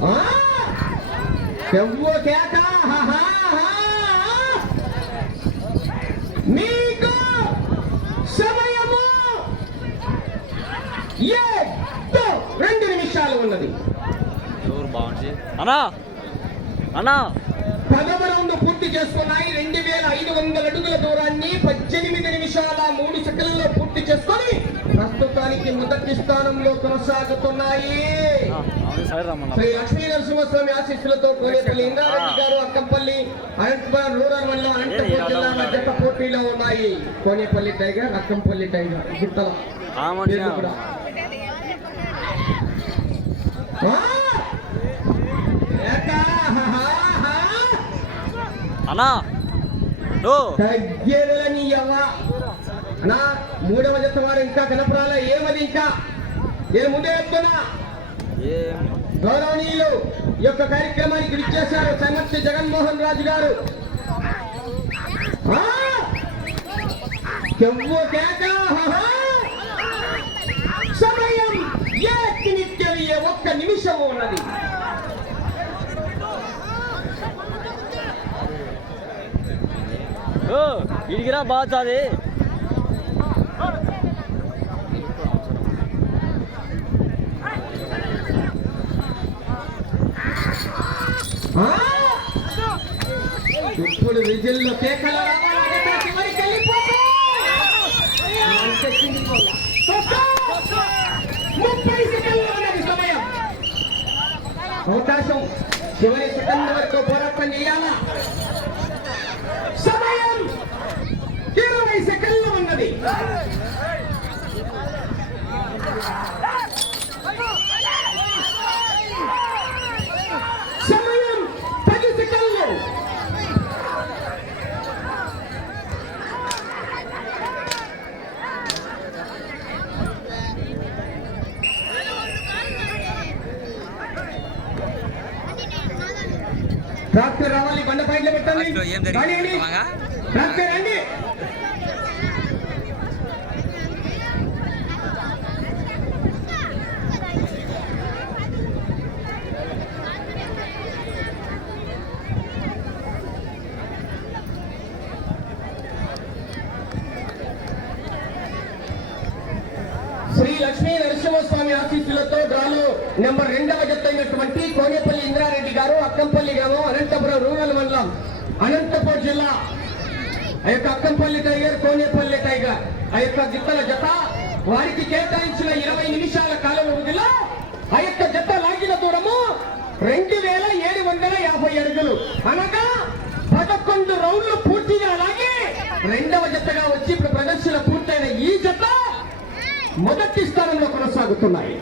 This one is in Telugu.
ఆ! ఎవ్వో కేక హా, హా, హా. మీకు సమయము రెండు నిమిషాలు ఉన్నది. అన్నా అన్నా. పదవ రౌండ్ పూర్తి చేసుకున్నాయి. రెండు వేల ఐదు వందల అడుగుల దూరాన్ని పద్దెనిమిది నిమిషాల మూడు సెకండ్లలో పూర్తి చేసుకొని ప్రస్తుతానికి మొదటి స్థానంలో కొనసాగుతున్నాయి. శ్రీ లక్ష్మీ నరసింహస్వామి ఆశీస్సులతో కోనేపల్లి ఇంద్రారెడ్డి గారు అక్కంపల్లి అనంతపురం రూరల్ మండలం అనంతపురం జిల్లా జట్ట పోటీలో ఉన్నాయి. కోనేపల్లి టైగర్ అక్కంపల్లి టైగర్ గుట్టల. అన్నా తగ్గేదని నా మూడవ జత వాడు ఇంకా కనపరాలే ఏమది ఇంకా? నేను ముందే చెప్తున్నా. గౌరవనీయులు ఈ యొక్క కార్యక్రమానికి విచ్చేశారు సంగతి జగన్మోహన్ రాజు గారు! సమయం ఏ ఒక్క నిమిషం ఉన్నది. ఓ ఇడిగిరా బాగుంది ఇప్పుడు విజిల్లో కేకలు ముప్పై సెకండ్లు ఉన్నది సమయం. అవకాశం చివరి సెకండ్ వరకు పోరాటం చేయాలా? సమయం ఇరవై సెకండ్లు ఉన్నది. ట్రాక్టర్ రావాలి బండ రానియండి. చెప్పమగా? ట్రాక్టర్ రండి శ్రీ లక్ష్మీ నరసింహస్వామి ఆశీస్సులతో డ్రాలో నెంబర్ రెండవ జత అయినటువంటి కోనేపల్లి ఇంద్రారెడ్డి గారు అక్కంపల్లి గ్రామం అనంతపురం రూరల్ మండలం అనంతపురం జిల్లా ఆ యొక్క అక్కంపల్లి టైగర్ కోనేపల్లి టైగర్ ఆ యొక్క జిత్తల జత వారికి కేటాయించిన ఇరవై నిమిషాల కాల వ్యవధిలో ఆ యొక్క జత లాగిన దూరము రెండు వేల ఏడు వందల యాభై అడుగులు. అనగా పదకొండు రౌండ్లు పూర్తిగా లాగి రెండవ జతగా వచ్చి ఇప్పుడు ప్రదర్శన పూర్తయిన ఈ జత మొదటి స్థానంలో కొనసాగుతున్నాయి.